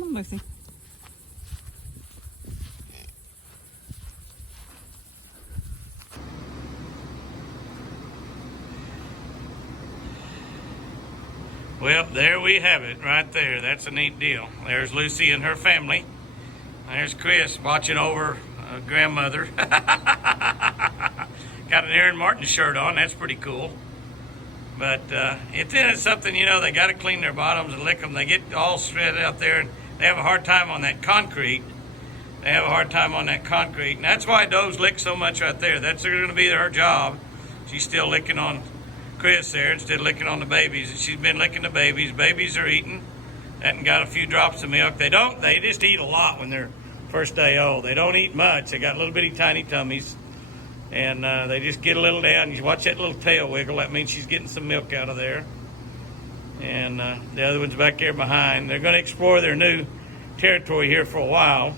Come on, Lucy. Well, there we have it right there. That's a neat deal. There's Lucy and her family. There's Chris watching over grandmother. Got an Aaron Martin shirt on. That's pretty cool. But it's something, you know, they got to clean their bottoms and lick them. They get all shredded out there, and they have a hard time on that concrete. And that's why does lick so much right there. That's going to be her job. She's still licking on Chris there instead of licking on the babies. And she's been licking the babies. Babies are eating. And got a few drops of milk. They just eat a lot when they're first day old. They don't eat much. They got little bitty tiny tummies. And they just get a little down. You watch that little tail wiggle. That means she's getting some milk out of there. And the other one's back there behind. They're going to explore their new territory here for a while.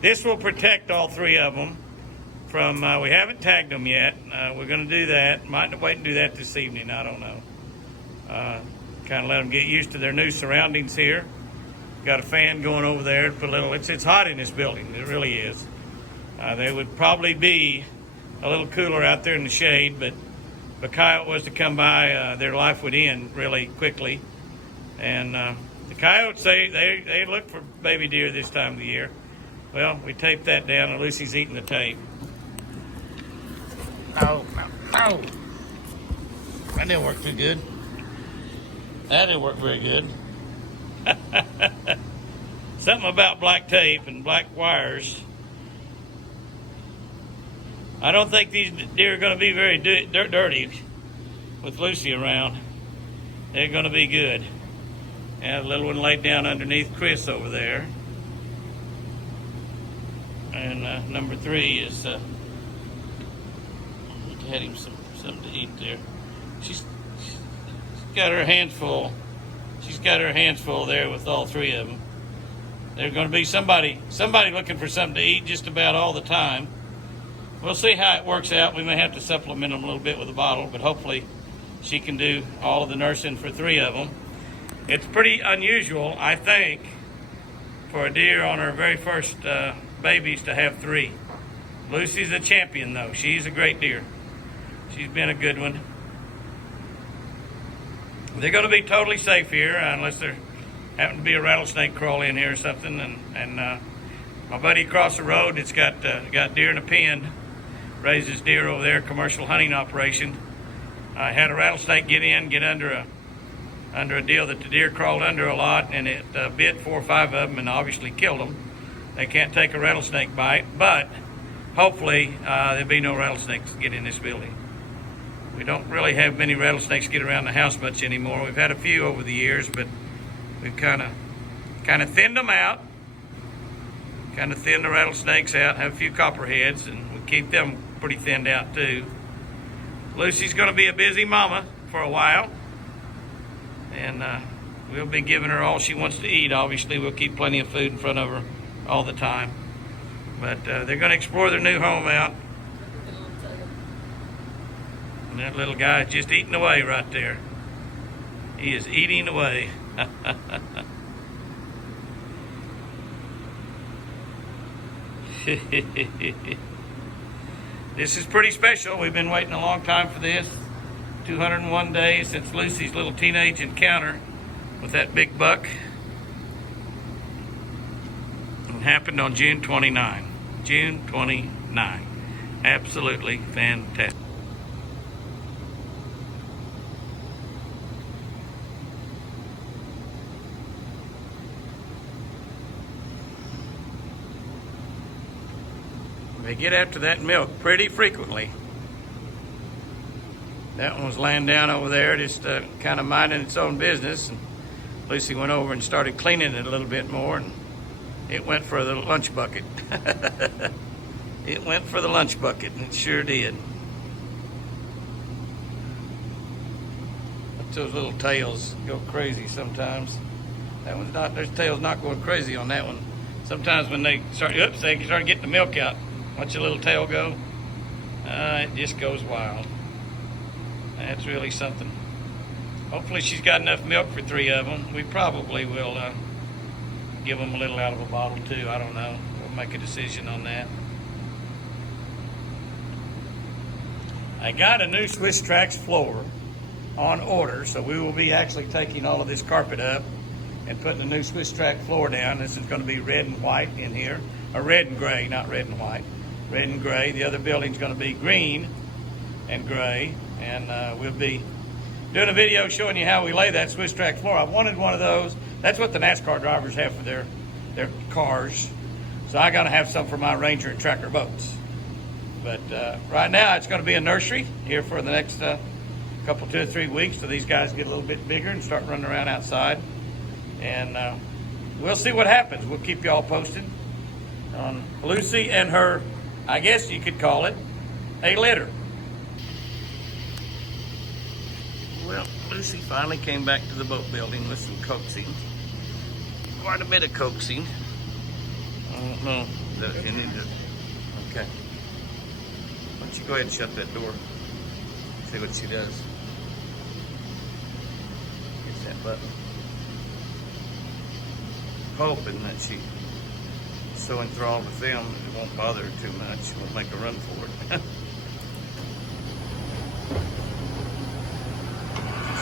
This will protect all three of them from, we haven't tagged them yet. We're going to do that. Might wait and do that this evening. I don't know. Kind of let them get used to their new surroundings here. Got a fan going over there to put a little, it's hot in this building. It really is. They would probably be a little cooler out there in the shade, but if a coyote was to come by, their life would end really quickly. And the coyotes, they look for baby deer this time of the year. Well, we taped that down, and Lucy's eating the tape. Oh, that didn't work too good. That didn't work very good. Something about black tape and black wires. I don't think these deer are going to be very dirty with Lucy around. They're going to be good. And a little one laid down underneath Chris over there. And number 3 is had him something to eat there. She's got her hands full. She's got her hands full there with all 3 of them. There's going to be somebody looking for something to eat just about all the time. We'll see how it works out. We may have to supplement them a little bit with a bottle, but hopefully she can do all of the nursing for 3 of them. It's pretty unusual, I think, for a deer on her very first babies to have 3. Lucy's a champion, though. She's a great deer. She's been a good one. They're going to be totally safe here unless there happen to be a rattlesnake crawl in here or something. And my buddy across the road, it's got deer in a pen, raises deer over there, commercial hunting operation. I had a rattlesnake get under a deal that the deer crawled under a lot, and it bit 4 or 5 of them and obviously killed them. They can't take a rattlesnake bite, but hopefully there'll be no rattlesnakes get in this building. We don't really have many rattlesnakes get around the house much anymore. We've had a few over the years, but we've kind of thinned them out. Kind of thin the rattlesnakes out, have a few copperheads, and we keep them pretty thinned out too. Lucy's going to be a busy mama for a while, and we'll be giving her all she wants to eat. Obviously, we'll keep plenty of food in front of her all the time. But they're going to explore their new home out. And that little guy is just eating away right there. He is eating away. This is pretty special. We've been waiting a long time for this. 201 days since Lucy's little teenage encounter with that big buck. It happened on June 29. June 29. Absolutely fantastic. They get after that milk pretty frequently. That one was laying down over there, just kind of minding its own business. And Lucy went over and started cleaning it a little bit more, and it went for the lunch bucket. It went for the lunch bucket, and it sure did. Those little tails go crazy sometimes. That one's not, their tail's not going crazy on that one. Sometimes when they start, they start getting the milk out. Watch your little tail go. It just goes wild. That's really something. Hopefully she's got enough milk for 3 of them. We probably will give them a little out of a bottle too. I don't know. We'll make a decision on that. I got a new Swiss Trax floor on order, so we will be actually taking all of this carpet up and putting a new Swiss Trax floor down. This is going to be red and white in here, or red and gray, not red and white. Red and gray. The other building's going to be green and gray, and we'll be doing a video showing you how we lay that Swiss Trax floor. I wanted one of those. That's what the NASCAR drivers have for their cars. So I got to have some for my Ranger and Tracker boats. But right now it's going to be a nursery here for the next couple, 2 or 3 weeks till these guys get a little bit bigger and start running around outside. And we'll see what happens. We'll keep y'all posted on Lucy and her, I guess you could call it, a litter. Well, Lucy finally came back to the boat building with some coaxing. Quite a bit of coaxing. I don't know that you need to. Okay. Why don't you go ahead and shut that door? See what she does. Hit that button. Hoping that she's so enthralled with them that it won't bother her too much. She won't make a run for it.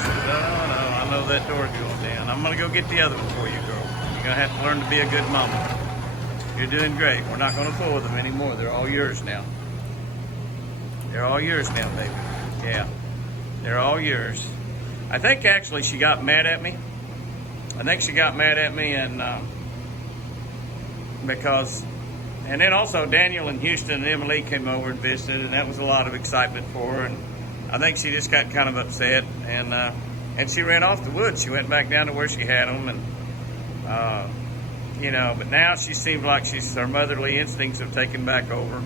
No, I know that door's going down. I'm gonna go get the other one for you, girl. You're gonna have to learn to be a good mama. You're doing great. We're not gonna fool with them anymore. They're all yours now. They're all yours now, baby. Yeah, they're all yours. I think actually she got mad at me. And because, and then also Daniel and Houston and Emily came over and visited, and that was a lot of excitement for her. And I think she just got kind of upset, and she ran off the woods. She went back down to where she had them, and you know. But now she seems like her motherly instincts have taken back over.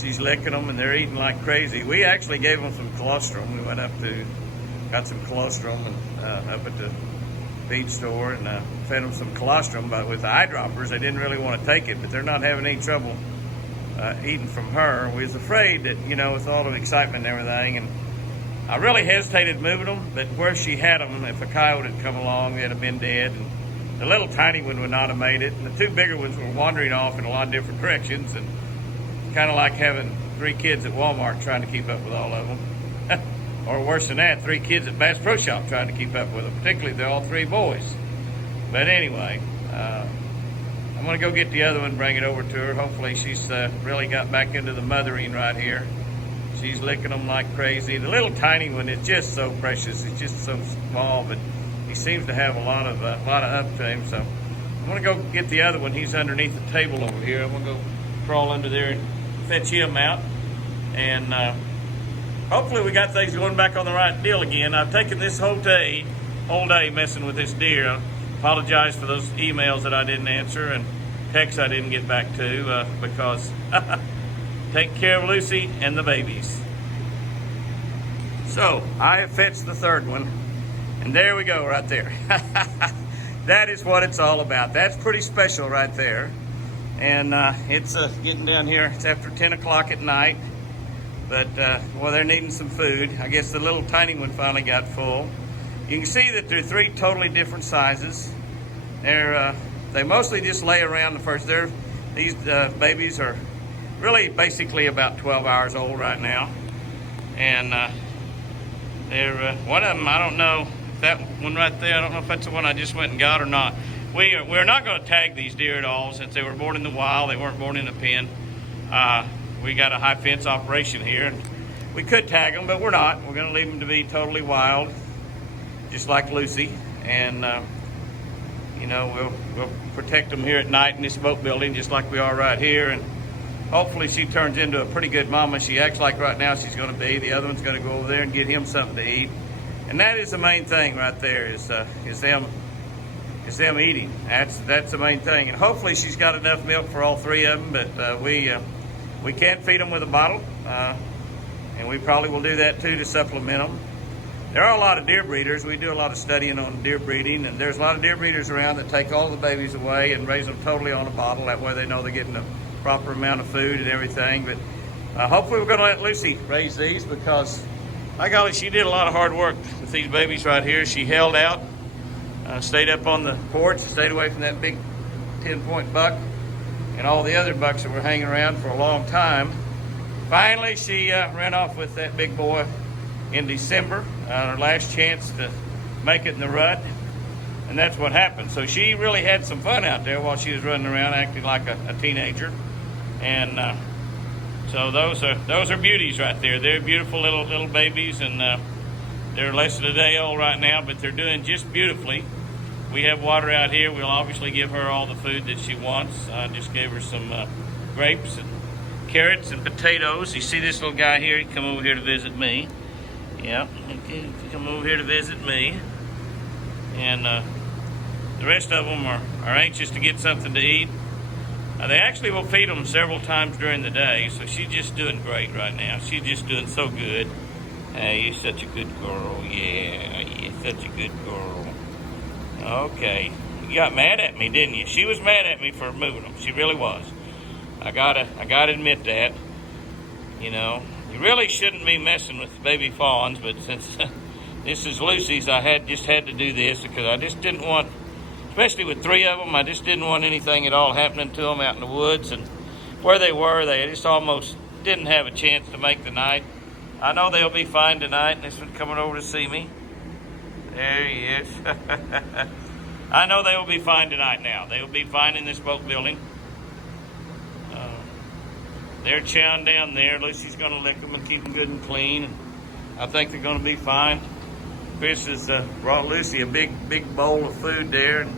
She's licking them, and they're eating like crazy. We actually gave them some colostrum. We went up to got some colostrum and up at the feed store and fed them some colostrum, but with the eyedroppers they didn't really want to take it, but they're not having any trouble eating from her. We was afraid that, you know, with all the excitement and everything, and I really hesitated moving them, but where she had them, if a coyote had come along, they'd have been dead, and the little tiny one would not have made it, and the 2 bigger ones were wandering off in a lot of different directions, and kind of like having 3 kids at Walmart trying to keep up with all of them. Or worse than that, 3 kids at Bass Pro Shop trying to keep up with them, particularly if they're all 3 boys. But anyway, I'm going to go get the other one and bring it over to her. Hopefully she's really got back into the mothering right here. She's licking them like crazy. The little tiny one is just so precious. It's just so small, but he seems to have a lot of up to him. So I'm going to go get the other one. He's underneath the table over here. I'm going to go crawl under there and fetch him out. And hopefully we got things going back on the right deal again. I've taken this whole day messing with this deer. I apologize for those emails that I didn't answer and texts I didn't get back to because taking care of Lucy and the babies. So I have fetched the 3rd one, and there we go right there. That is what it's all about. That's pretty special right there. And it's getting down here. It's after 10 o'clock at night. But, well, they're needing some food. I guess the little tiny one finally got full. You can see that they're 3 totally different sizes. They mostly just lay around the first. These babies are really basically about 12 hours old right now. And one of them, I don't know, that one right there, I don't know if that's the one I just went and got or not. We're not going to tag these deer at all since they were born in the wild. They weren't born in a pen. We got a high fence operation here, and we could tag them, but we're not. We're going to leave them to be totally wild, just like Lucy, and you know, we'll protect them here at night in this boat building, just like we are right here, and hopefully she turns into a pretty good mama. She acts like right now she's going to be. The other one's going to go over there and get him something to eat, and that is the main thing right there. Is them eating. That's the main thing, and hopefully she's got enough milk for all 3 of them. But we can't feed them with a bottle, and we probably will do that too to supplement them. There are a lot of deer breeders. We do a lot of studying on deer breeding, and there's a lot of deer breeders around that take all the babies away and raise them totally on a bottle. That way they know they're getting the proper amount of food and everything. But hopefully we're going to let Lucy raise these, because by golly, she did a lot of hard work with these babies right here. She held out, stayed up on the porch, stayed away from that big 10-point buck and all the other bucks that were hanging around for a long time. Finally, she ran off with that big boy in December, her last chance to make it in the rut, and that's what happened. So she really had some fun out there while she was running around acting like a teenager. And so those are beauties right there. They're beautiful little babies, and they're less than a day old right now, but they're doing just beautifully. We have water out here. We'll obviously give her all the food that she wants. I just gave her some grapes and carrots and potatoes. You see this little guy here? He come over here to visit me. Yeah, he come over here to visit me. And the rest of them are anxious to get something to eat. They actually will feed them several times during the day, so she's just doing great right now. She's just doing so good. Hey, you're such a good girl. Yeah, you're such a good girl. Okay, you got mad at me, didn't you? She was mad at me for moving them. She really was. I gotta admit that. You know, you really shouldn't be messing with baby fawns, but since this is Lucy's, I just had to do this because I just didn't want, especially with 3 of them, I just didn't want anything at all happening to them out in the woods. And where they were, they just almost didn't have a chance to make the night. I know they'll be fine tonight. This one's coming over to see me. There he is. I know they will be fine tonight now. They will be fine in this boat building. They're chowing down there. Lucy's going to lick them and keep them good and clean. And I think they're going to be fine. Chris has brought Lucy a big bowl of food there, and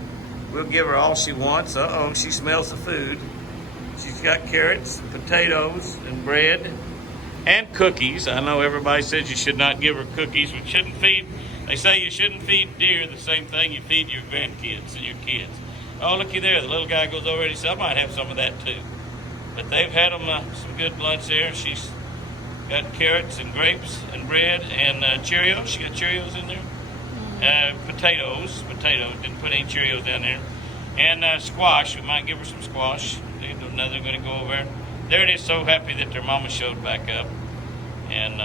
we'll give her all she wants. Uh-oh, she smells the food. She's got carrots, potatoes, and bread, and cookies. I know everybody says you should not give her cookies. We shouldn't feed. They say you shouldn't feed deer the same thing you feed your grandkids and your kids. Oh, looky there. The little guy goes over and he said, I might have some of that too. But they've had them some good lunch there. She's got carrots and grapes and bread and Cheerios. She got Cheerios in there. Potatoes. Didn't put any Cheerios down there. And squash. We might give her some squash. Now they're going to go over. There it is. So happy that their mama showed back up. And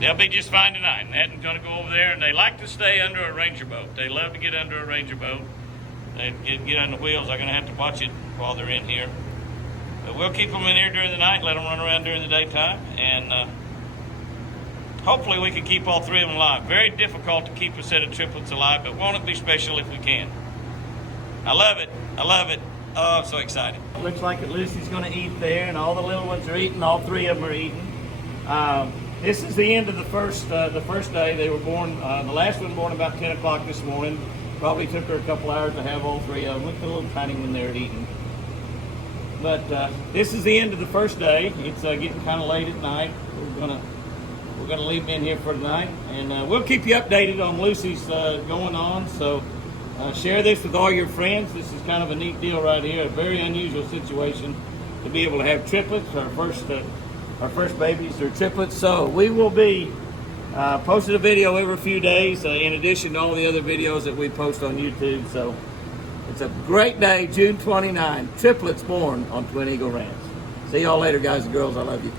they'll be just fine tonight. And Nathan's going to go over there. And they like to stay under a ranger boat. They love to get under a ranger boat. They get on the wheels. I'm going to have to watch it while they're in here. But we'll keep them in here during the night, let them run around during the daytime, and hopefully we can keep all 3 of them alive. Very difficult to keep a set of triplets alive, but won't it be special if we can? I love it. I love it. Oh, I'm so excited. Looks like Lucy's going to eat there, and all the little ones are eating. All 3 of them are eating. This is the end of the first day. They were born. The last one born about 10 o'clock this morning. Probably took her a couple hours to have all 3 of them. Look at the little tiny one there eating. But this is the end of the first day. It's getting kind of late at night. We're gonna leave them in here for tonight, and we'll keep you updated on Lucy's going on. So share this with all your friends. This is kind of a neat deal right here. A very unusual situation to be able to have triplets. Our first babies are triplets. So we will be posting a video every few days, in addition to all the other videos that we post on YouTube. So it's a great day, June 29. Triplets born on Twin Eagle Ranch. See y'all later, guys and girls. I love you.